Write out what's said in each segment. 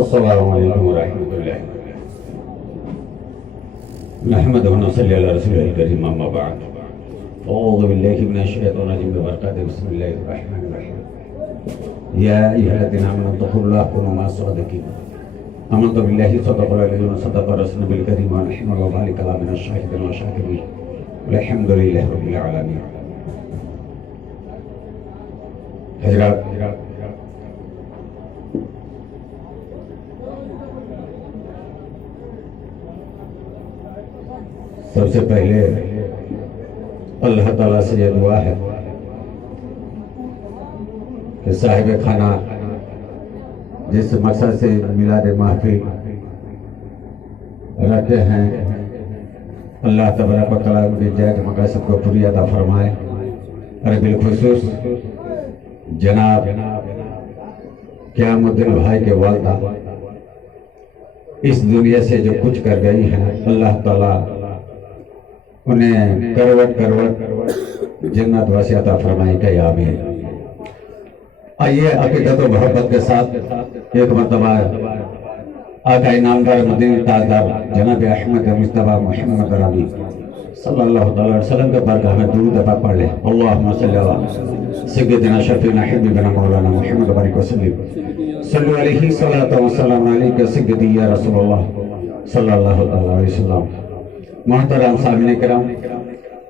अस्सलामु अलैकुम वरहमतुल्लाहि नहमदुहु व नसल्ली अला रसूलिल करीम अम्मा बाद अऊज़ु बिल्लाहि मिनश शैतानिर रजीम बिबरकातिहि बिस्मिल्लाहिर रहमानिर रहीम या अय्युहल्लज़ीना आमनू तक़ुल्लाह कुनू मअस सादिक़ीन आमनतु बिल्लाहि सदक़ल अज़ीज़ व सदक़ रसूलुल करीम व नहनु अला ज़ालिका लमिनश शाहिदीन व शाकिरीन वल्हम्दुलिल्लाहि रब्बिल आलमीन। हज़रात, सबसे पहले अल्लाह ताला से यह दुआ है कि साहिब खाना जिस मकसद से मिलाद महफिल रखे हैं, अल्लाह तबारक व तआला उनके जायज़ मकासद को पूरी अता फरमाए। और बिलखुसूस जनाब क़यामुद्दीन भाई के वालिदा इस दुनिया से जो कुछ कर गई है, अल्लाह ताला उन्हें करवट करवट जन्नत वासी अता फरमाए के आमीन। आइए अकीदत व मोहब्बत के साथ एक मरतबा आका इनामदार मदीनी ताजदार जनाब अहमद मुस्तफा मोहम्मद रबी सल्लल्लाहु अलैहि वसल्लम के बारगाह में दुरूद अदा पढ़ ले। अल्लाहुम्मा सल्ली अला सय्यिदिना शफीना हबीबना मौलाना मुहम्मद बारिक वसल्लम सल्लु अलैहि सल्लल्लाहु व सल्लम अलैका सय्यिदी या रसूलल्लाह सल्लल्लाहु अलैहि वसल्लम। मोहतरम सामिन किराम,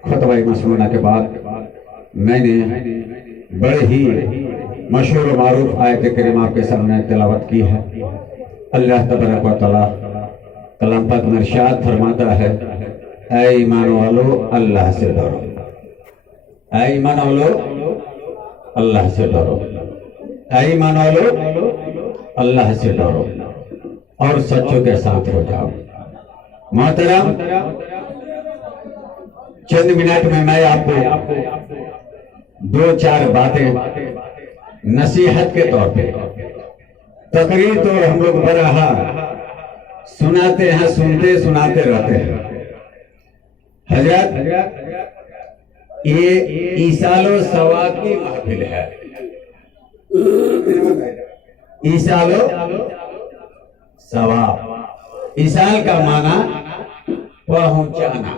खुतबा मसनूना के बाद मैंने बड़े ही मशहूर व मारूफ आयत करीमा आपके सामने तिलावत की है। अल्लाह तबारक व तआला कलाम पाक में इरशाद फरमाता है, ऐ ईमान वालो अल्लाह से डरो, ऐ ईमान वालो अल्लाह से डरो, ऐ ईमान वालो अल्लाह से डरो और सच्चों के साथ हो जाओ। मोहतरम, चंद मिनट में मैं आपको दो चार बातें नसीहत के तौर पे, तकरीर तो हम लोग बराहा सुनाते हैं, सुनते सुनाते रहते हैं। हजरत, ये ईसालो सवाब की महफिल है। ईसालो सवाब, ईसाल का माना पहुंचाना,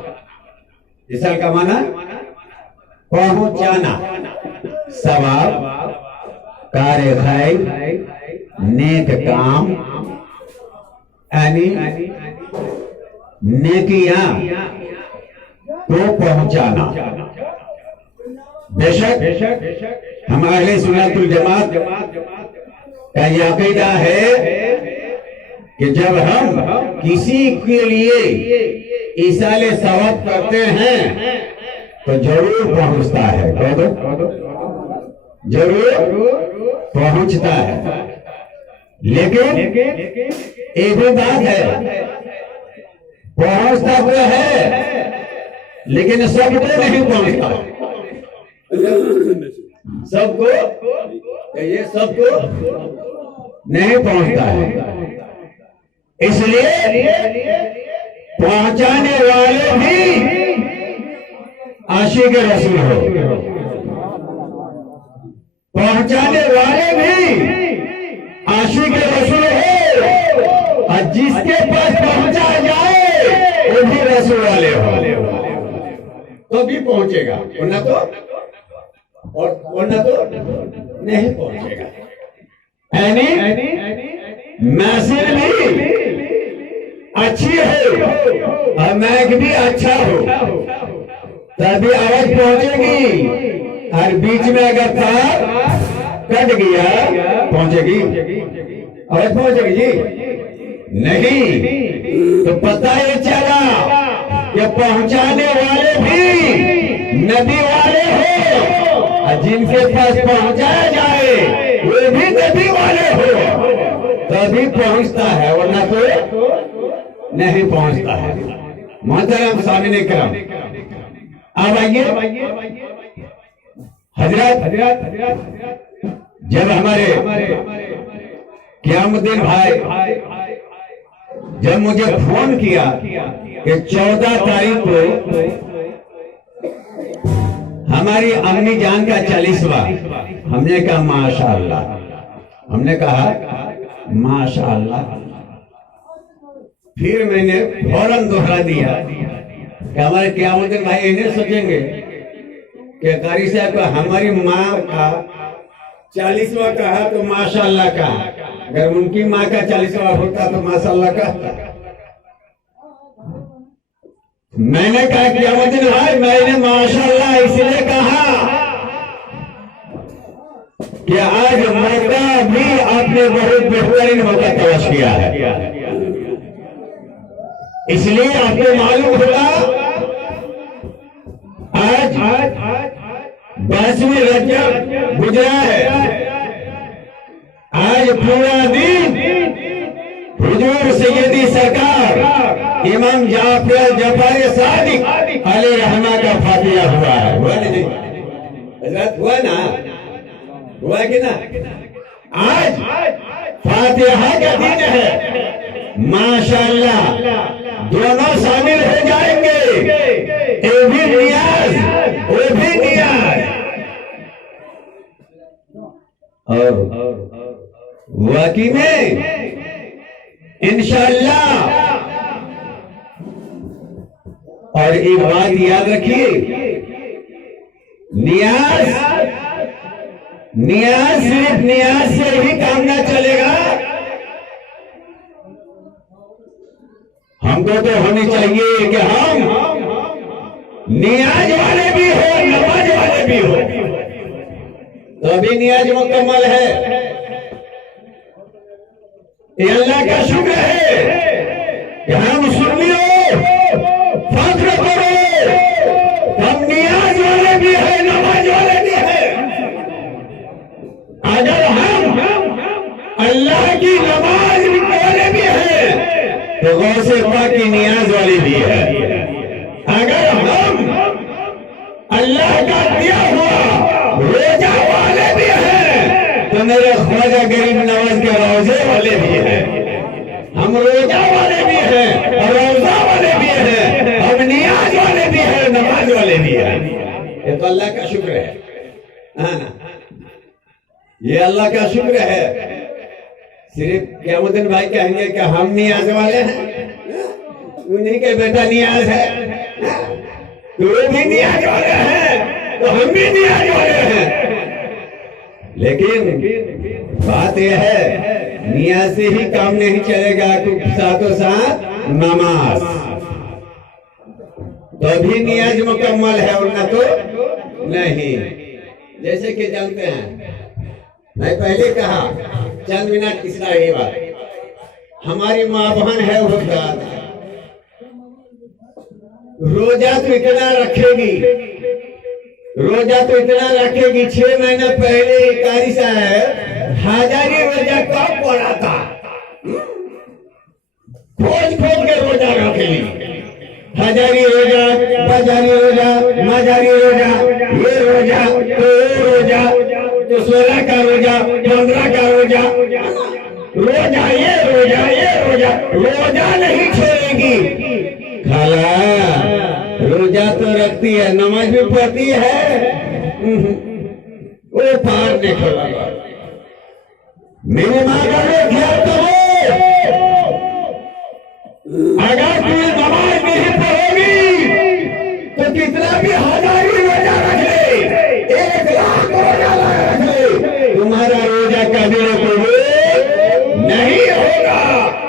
ईसाल का माना पहुंचाना, सवाब कार्य खैर नेक काम यानी नेकियां को पहुंचाना। बेशक हम अहले सुन्नतुल जमात का यह अकीदा है कि जब हम किसी के लिए ईसाले सवाब करते हैं तो जरूर पहुंचता है, जरूर पहुंचता है। लेकिन एक भी बात है, पहुंचता तो है लेकिन सबको नहीं पहुंचता, सबको ये सबको नहीं पहुंचता है। इसलिए पहुंचाने वाले भी आशिक रसूल हो, पहुंचाने वाले भी आशिक रसूल हो, और जिसके पास पहुंचा जाए वो भी रसूल वाले हो तो भी पहुंचेगा, वरना तो नहीं पहुंचेगा। मैसेज भी अच्छी हो और मैक भी अच्छा हो तभी आवाज पहुंचेगी, और बीच में अगर तार कट गया पहुंचेगी, आवाज पहुंचेगी जी नहीं। तो पता ये चला कि पहुंचाने वाले भी नबी वाले हो, और जिनके पास पहुंचाया जाए वो भी नबी वाले हो तभी पहुंचता है, वरना तो नहीं पहुंचता है। मोहतरम सामिन किराम, अब आइए हजरत, जब हमारे क़यामुद्दीन भाई जब मुझे फोन किया कि 14 तारीख को हमारी अम्मी जान का 40वां, हमने कहा माशाअल्लाह, हमने कहा माशाअल्लाह। फिर मैंने फौरन दोहरा दिया कि हमारे क़यामत भाई इन्हें सोचेंगे कि कारी साहब को हमारी माँ का 40वां कहा तो माशाअल्लाह कहा, अगर उनकी माँ का 40वां होता तो माशाअल्लाह कहा। मैंने कहा क़यामत भाई मैंने माशाअल्लाह इसलिए कहा कि आज मौका भी आपने बहुत बेहतरीन मौका तलाश किया है, इसलिए आपको मालूम होगा आज 22वीं रजब गुजरा है। आज पूरा दिन हुजूर सैयदी सरकार इमाम जफर सादिक अलैहिर्रहमा का फातिहा हुआ है। हुआ नहीं हजरत? हुआ ना? हुआ कि ना? आज फातिहा का दिन है। माशाअल्लाह दोनों शामिल हो जाएंगे, ये भी नियाज वो भी नियाज। और वाकई में इंशाअल्लाह। और एक बात याद रखिए, नियाज सिर्फ नियाज से ही काम ना चलेगा, हमको तो होनी चाहिए कि हम नियाज वाले भी हो, नमाज वाले भी हो, तो अभी नियाज मुकम्मल है। ये अल्लाह का शुक्र है कि हम सुन्नियों फख्र करो, हम नियाज वाले भी है, नमाज वाले भी है। अगर हम अल्लाह की नमाज वाले भी है तो गौसे पाक की नियाज वाली भी है। अगर हम अल्लाह का दिया हुआ रोजा वाले भी हैं तो मेरे ख्वाजा गरीब नवाज के रोजे वाले भी हैं। हम रोजा वाले भी हैं और रोजा वाले भी हैं, हम नियाज वाले भी हैं, नमाज वाले भी हैं। ये तो अल्लाह का शुक्र है, हाँ ना? ये अल्लाह का शुक्र है। सिर्फ क़यामत भाई कहेंगे कि हम नियाज वाले हैं, उन्हीं के बेटा नियाज है, तो भी नियाज वाले हैं, तो हम भी नियाज वाले हैं। लेकिन बात यह है नियाज से ही काम नहीं चलेगा, क्योंकि साथों साथ नमाज, तो भी नियाज मुकम्मल है और न तो नहीं। जैसे कि जानते हैं, मैं पहले कहा चंद मिनट इसराइली बात, हमारी माँ बहन है वो रोजा तो इतना रखेगी, रोजा तो इतना रखेगी। 6 महीने पहले कारी साहब हजारी रोजा कब पड़ा था, खोज के रोजा रखेगी। हजारी रोजा, बाजारी रोजा, माजारी रोजा, ये रोजा तो रोजा, तो 16 का रोजा, 15 का रोजा, रोजा ये रोजा ये रोजा, रोजा नहीं छोड़ेगी। खाला रोजा तो रखती है, नमाज भी पढ़ती है, वो पार नहीं खोला। मेरी माँ का ख्याल करो, अगर तू नमाज नहीं पढ़ेगी तो कितना भी हजारी रोजा रख ले, 1 लाख रोजा रख ले, तुम्हारा रोजा कभी नहीं होगा।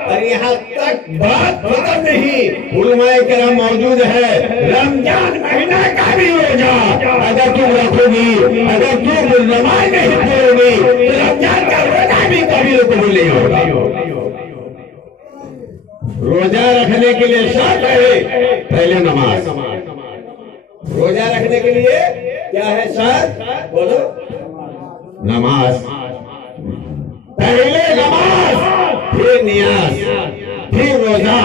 और यहाँ तक बात खत्म नहीं, उलमाए किराम मौजूद है, रमजान महीना का भी रोजा अगर तुम रखोगी, अगर तुम नमाज नहीं पढ़ोगी तो रमजान का रोजा भी कभी कबूल नहीं होगा। रोजा रखने के लिए शर्त है पहले नमाज। रोजा रखने के लिए क्या है शर्त? बोलो, नमाज। पहले नमाज, फिर नियाज, फिर रोजा,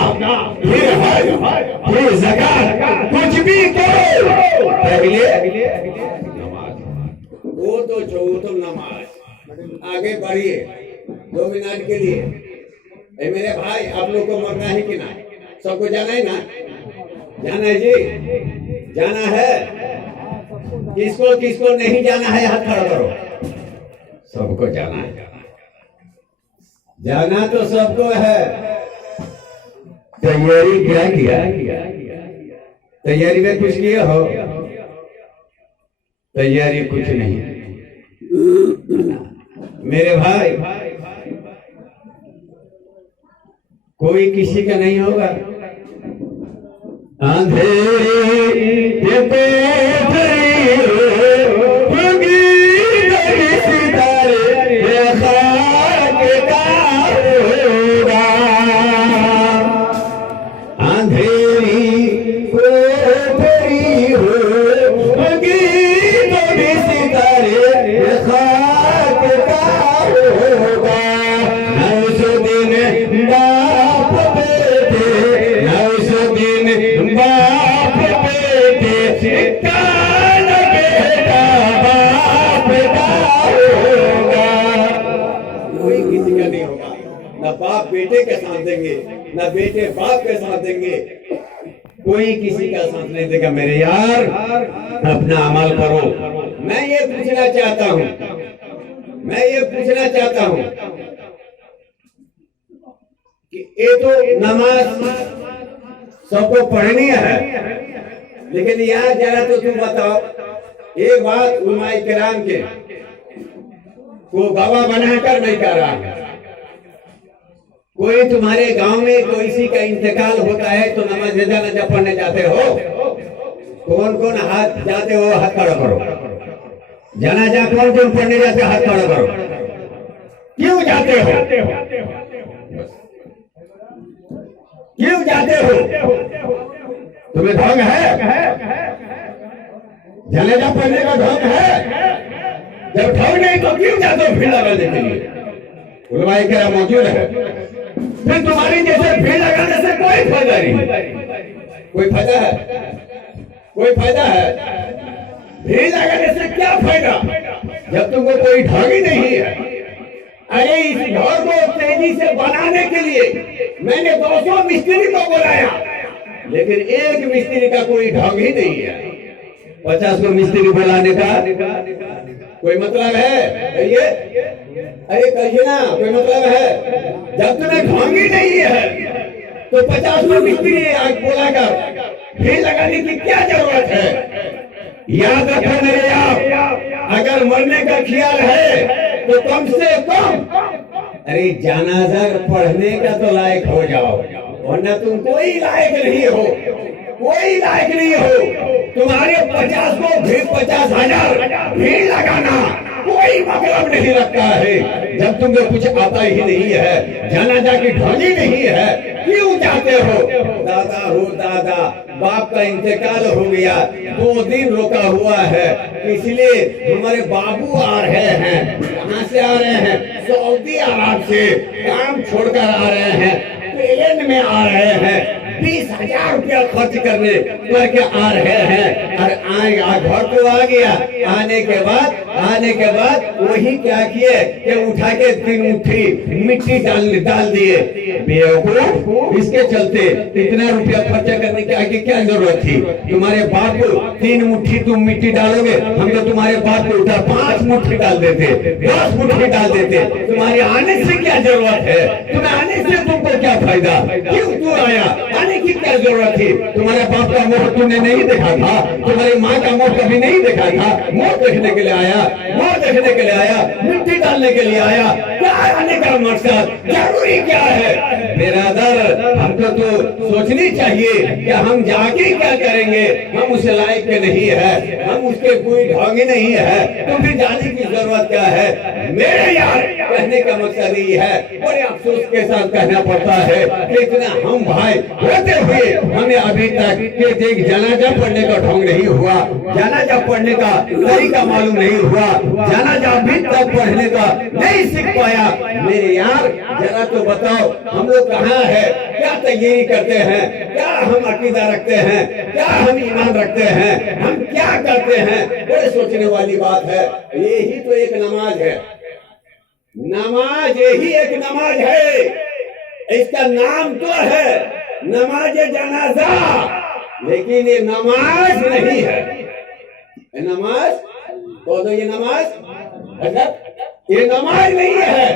फिर हज, फिर ज़कात, कुछ भी करो पहले नमाज। वो तो नमाज। आगे बढ़िए 2 मिनट के लिए। मेरे भाई, आप लोग को मरना है कि ना? सबको जाना है ना? जाना है जी, जाना है। किसको किसको नहीं जाना है हाथ खड़ा करो। सबको जाना है। जाना तो सबको है, तैयारी क्या किया? तैयारी में कुछ किए हो? तैयारी कुछ नहीं। मेरे भाई, कोई किसी का नहीं होगा। अंधेरे पे बाप बेटे के साथ देंगे, ना बेटे बाप के साथ देंगे, कोई किसी का साथ नहीं देगा। मेरे यार, अपना अमल करो। मैं ये पूछना चाहता हूँ कि ये तो नमाज सबको पढ़नी है, लेकिन यार जरा तो तुम बताओ, एक बात उलमाए किराम के को गवाह बनाकर नहीं कर रहा है। कोई तुम्हारे गांव में कोई किसी का इंतकाल होता है तो नमाज जनाजा पढ़ने जाते हो? कौन कौन हाथ जाते हो? हाथ खड़ा करो। जनाजा कौन कौन पढ़ने जाते हो? हाथ खड़ा करो। क्यों जाते हो? क्यों जाते हो? तुम्हें ढंग है? जनाजा पढ़ने का ढंग है? जब ढंग नहीं तो क्यों जाते हो भीड़ लगाने के लिए? उलमाए किराम मौजूद है, फिर तुम्हारी जैसे भीड़ लगाने से कोई फायदा नहीं। कोई फायदा है? कोई फायदा है? भीड़ लगाने से क्या फायदा जब तुमको कोई ढंग ही नहीं है? अरे इस घर को तेजी से बनाने के लिए मैंने 200 मिस्त्री को बुलाया, लेकिन एक मिस्त्री का कोई ढंग ही नहीं है। 50 को मिस्त्री बुलाने का कोई मतलब है? ये अरे कहिए ना, कोई मतलब है? जब तुम्हें ढंग ही नहीं है तो 50 को मिस्त्री आग बुलाकर भीड़ लगाने की क्या जरूरत है? याद रखो मेरे यार, अगर मरने का ख्याल है तो कम से कम अरे जनाजा पढ़ने का तो लायक हो जाओ, वरना तुम कोई लायक नहीं हो, कोई लायक नहीं हो। तुम्हारे 50 को भीड़ 50,000 भीड़ लगाना कोई मतलब नहीं रखता है जब तुमको कुछ आता ही नहीं है, जनाजा की ढोली नहीं है, क्यों जाते हो? दादा हो दादा, बाप का इंतकाल हो गया, 2 दिन रोका हुआ है, इसलिए हमारे बाबू आ रहे हैं। कहाँ से आ रहे हैं? सऊदी अरब से काम छोड़कर आ रहे हैं, प्लेन में आ रहे हैं, 20,000 रुपया खर्च करके आ रहे हैं। और घर तो आ गया, आने के बाद वही क्या किए कि उठा के 3 मुट्ठी मिट्टी डाल दिए। बेवकूफ, इसके चलते इतना रुपया खर्चा करने की आगे क्या जरूरत थी? तुम्हारे बाप को 3 मुट्ठी तुम मिट्टी डालोगे, हम तो तुम्हारे बाप को उठा 5 मुट्ठी डाल देते, 10 मुट्ठी डाल देते। तुम्हारे आने से क्या जरूरत है? तुम्हें आने से तुमको क्या फायदा? क्यों तू आया? आने की क्या जरूरत थी? तुम्हारे बाप का मुंह तुमने नहीं देखा था, तुम्हारी माँ का मुंह कभी नहीं देखा था। मौत देखने के लिए आया, मौत देखने के लिए आया, मिट्टी डालने के लिए आया। क्या आने का मकसद? जरूरी क्या है? बिरादर, हमको तो सोचनी चाहिए कि हम जाके क्या करेंगे। हम उस लायक के नहीं है, हम उसके कोई ढंग ही नहीं है, तो फिर जाने की जरूरत क्या है? मेरे यार, कहने का मकसद ये है, बड़े अफसोस के साथ कहना पड़ता है कि इतना हम भाई होते हुए हमें अभी तक एक जनाजा पढ़ने का ढंग नहीं हुआ, जनाजा पढ़ने का तरीका मालूम नहीं हुआ, जनाजा अभी तक पढ़ने का नहीं सीख पाया। मेरे यार, जरा तो बताओ, हम लोग कहाँ है? क्या तैयारी करते हैं? क्या हम अकीदा रखते हैं? क्या हम ईमान रखते हैं? हम क्या करते हैं? बड़े सोचने वाली बात है। यही तो एक नमाज है, नमाज यही एक नमाज है। इसका नाम तो है नमाज जनाजा, लेकिन ये नमाज नहीं है। नमाज बोलो, ये नमाज, ये नमाज नहीं है।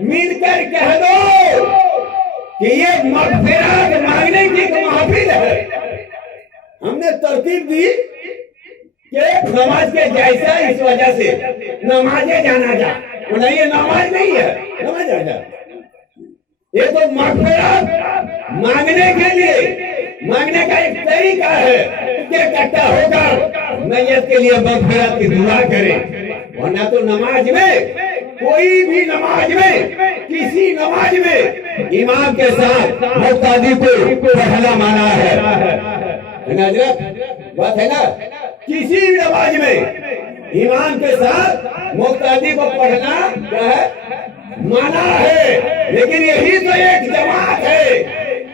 मिलकर कह दो कि ये मगफिरत मांगने की एक महफिल है। हमने तरकीब दी कि नमाज के जैसा, इस वजह से नमाजे जाना जा, नहीं ये नमाज नहीं है, नमाज जा, ये तो मगफिरत मांगने के लिए, मांगने का एक तरीका है कि इकट्ठा होकर मैयत के लिए मगफिरत की दुआ करें। वरना तो नमाज में, कोई भी नमाज में, किसी नमाज में इमाम के साथ मुक्तादी को पढ़ना माना है ना हजरत, बात है ना। किसी भी नमाज में इमाम के साथ मुक्तादी को पढ़ना क्या है, माना है। लेकिन यही तो एक जमात है,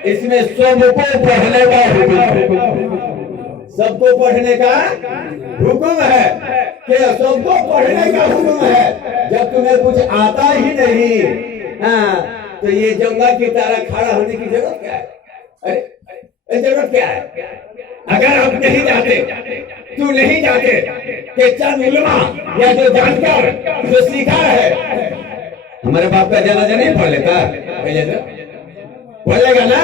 इसमें सबको पढ़ने का हुक्म, सबको पढ़ने का हुक्म है कि सबको पढ़ने का हुक्म है। जब तुम्हें कुछ आता ही नहीं, हाँ, तो ये जंगल की तरह खड़ा होने की जरूरत क्या है? अरे जरूरत क्या है? अगर आप नहीं जाते, तू नहीं जाते कि चंद उलमा या जो जानकर जो सीखा है, हमारे बाप का जनाजा नहीं पढ़ लेता, पढ़ लेगा ना,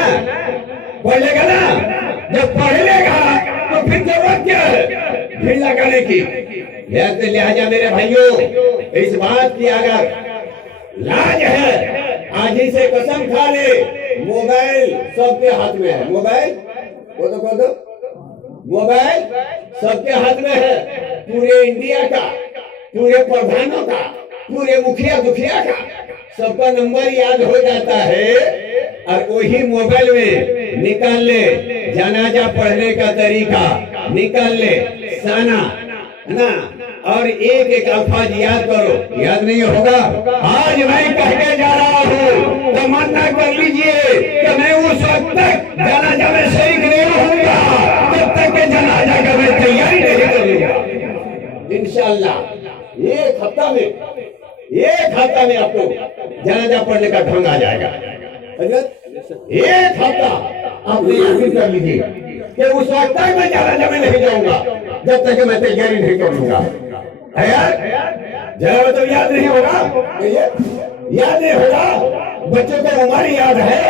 पढ़ लेगा ना। जब पढ़ लेगा तो फिर जरूरत क्या है भीड़ लगाने की? लिहाजा मेरे भाइयों, इस बात की अगर लाज है, आज ही से कसम खा ले, मोबाइल सबके हाथ में है। मोबाइल को दो, मोबाइल सबके हाथ में है, पूरे इंडिया का, पूरे प्रधानों का, पूरे मुखिया दुखिया का, सबका नंबर याद हो जाता है। और वही मोबाइल में निकाल ले जनाजा पढ़ने का तरीका, निकाल ले साना, है ना, और एक एक अल्फाज याद करो। याद नहीं होगा? आज मैं कहने जा रहा हूँ, तमन्ना कर लीजिए कि मैं उस वक्त तक जनाजा में शरीक नहीं रहूंगा जब तक के जनाजा का मैं तैयारी नहीं करूंगा। इंशाअल्लाह एक हफ्ता में आपको जनाजा पढ़ने का ढंग आ जाएगा। एक हफ्ता आपने यकीन कर लीजिए कि उस वक्त तक मैं जनाजा में नहीं जाऊंगा जब तक मैं तैयारी नहीं करूंगा। है यार, जरा तो याद नहीं होगा, याद नहीं होगा। बच्चे को उम्र याद है,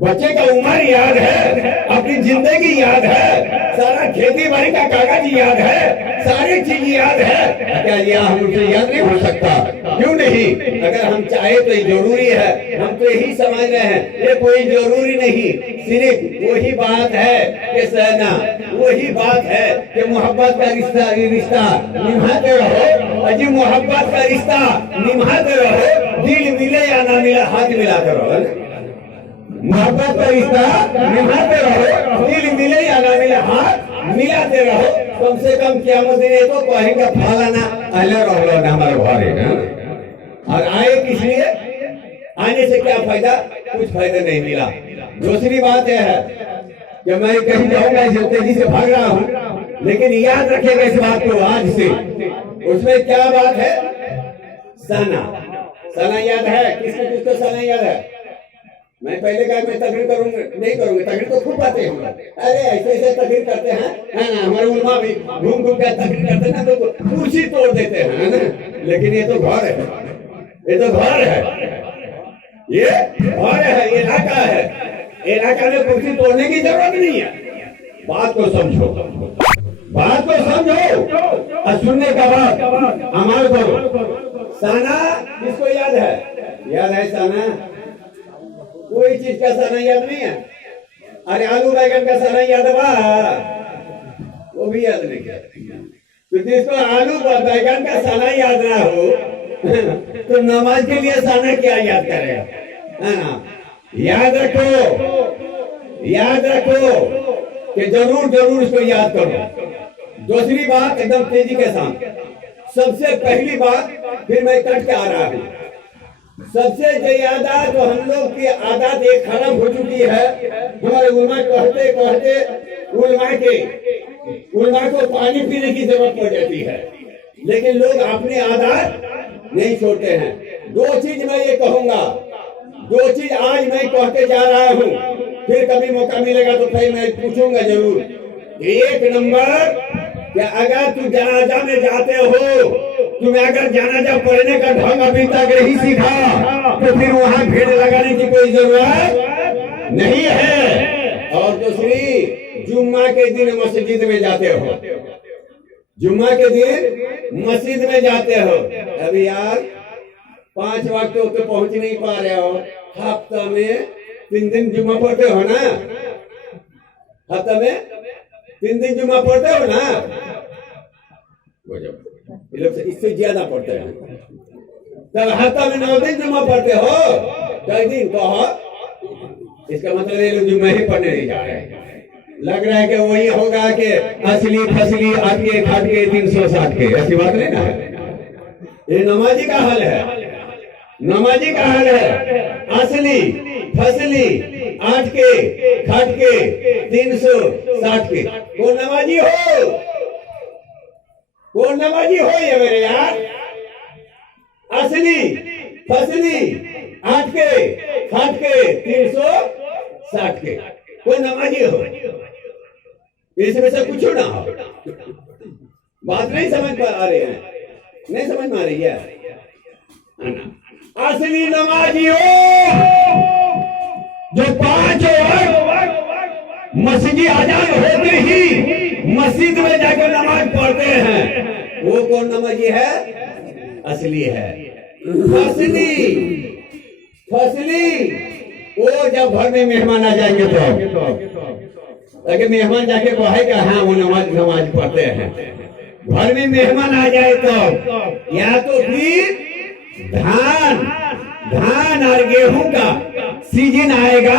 बच्चे का उम्र याद है, अपनी जिंदगी याद है, सारा खेती बाड़ी का कागज याद है, सारी चीज याद है। क्या ये हमसे याद नहीं हो सकता? क्यों नहीं? अगर हम चाहे तो जरूरी है। हम तो यही समझ रहे हैं, ये कोई जरूरी नहीं, सिर्फ वही बात है कि सहना, वही बात है कि मोहब्बत का रिश्ता निभाते रहो। अजी मोहब्बत का रिश्ता निभाते रहो, दिल मिले या ना मिले हाथ मिलाते रहो। मोहब्बत का रिश्ता निभाते रहो, दिल मिले या ना मिले हाथ मिलाते रहो। कम से कम क़यामत दिन तो कहेंगे फलाना अल्लाह रहो ना हमारे घरे। और आए किस लिए? आने से क्या फायदा? कुछ फायदा नहीं मिला। दूसरी बात यह है कि मैं कहीं जाऊंगा इसे तेजी से भाग रहा हूँ, लेकिन याद रखेगा इस बात को आज से। उसमें क्या बात है? सना, सना याद है? किसको सना याद है? मैं पहले कहा मैं तकरीर करूंगा, नहीं करूंगा, तकरीर तो खूब आते हैं। अरे ऐसे तकरीर करते हैं, है ना, हमारे उलमा भी घूम घूम कर तकरीर करते हैं ना, तो कुर्सी तोड़ देते हैं, है ना। लेकिन ये तो घर है, ये तो घर है, ये घर है, इलाका है, इलाका में कुर्सी तोड़ने की जरूरत नहीं है। बात को समझो, बात को समझो और सुनने का बाद अमल करो। साना किसको याद है? याद है साना? कोई चीज का सना याद नहीं है? अरे आलू बैगन का सना याद बा? वो भी याद नहीं किया। तो जिसको आलू बैगन का सना याद ना हो तो नमाज के लिए सना क्या याद करेगा? है ना? याद रखो, याद रखो कि जरूर जरूर इसको याद करो। दूसरी बात एकदम तेजी के साथ, सबसे पहली बात, फिर मैं कट के आ रहा हूँ। सबसे ज्यादा तो हम लोग की आदत एक खराब हो चुकी है। हमारे उलमा कहते कहते उलमा को पानी पीने की जरूरत पड़ जाती है, लेकिन लोग अपनी आदत नहीं छोड़ते हैं। दो चीज मैं ये कहूंगा, दो चीज आज मैं कहते जा रहा हूँ, फिर कभी मौका मिलेगा तो फिर मैं पूछूंगा जरूर। एक नंबर कि अगर तू जनाजा में जाते हो तुम्हें अगर जाना जब पढ़ने का ढंग अभी तक नहीं सीखा तो फिर वहां भीड़ लगाने की कोई जरूरत नहीं है। और दूसरी, जुम्मा के दिन मस्जिद में जाते हो, जुम्मा के दिन मस्जिद में जाते हो। अभी यार 5 वक्त तो पहुंच नहीं पा रहे हो, हफ्ता में 3 दिन जुम्मा पढ़ते हो ना, हफ्ता में 3 दिन जुम्मा पढ़ते हो ना, ये लोग इससे ज्यादा पढ़ते हैं। तब हफ्ता में 9 दिन जुम्मा पढ़ते हो, कई दिन कहो, इसका मतलब ये लोग जुम्मा ही पढ़ने नहीं जा रहे हैं। लग रहा है कि वही होगा कि असली फसली अटके खाटके 360 के, ऐसी बात नहीं ना। ये नमाजी का हाल है, नमाजी का हाल है। असली फसली अटके खाटके 360 के। कौन नमाजी हो, कौन नमाजी हो ये मेरे यार? असली फसली अटके खाटके 360 के कोई नमाजी हो, इसमें से कुछ ना हो। बात नहीं समझ पा रहे हैं, नहीं समझ में आ रही है। असली नमाजी हो जो 5 वक्त मस्जिद अजान होते ही मस्जिद में जाकर नमाज पढ़ते हैं, वो कौन नमाजी है? असली है। फसली फसली वो जब घर में मेहमान आ जाएंगे तो ताकि मेहमान जाके कहे कि हाँ वो नमाज पढ़ते हैं। घर में मेहमान आ जाए तो या तो फिर धान और गेहूं का सीजन आएगा,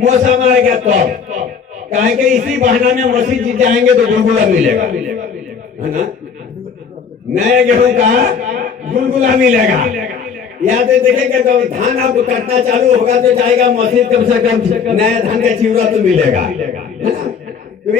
मौसम आएगा तो कहे कि इसी बहाना में मस्जिद जाएंगे तो गुलगुला मिलेगा, है ना? नए गेहूं का गुलगुला मिलेगा। या तो देखेंगे तो धान आपको काटना चालू होगा तो जाएगा मस्जिद, कम से कम नया धान का चिवड़ा तो मिलेगा, है ना?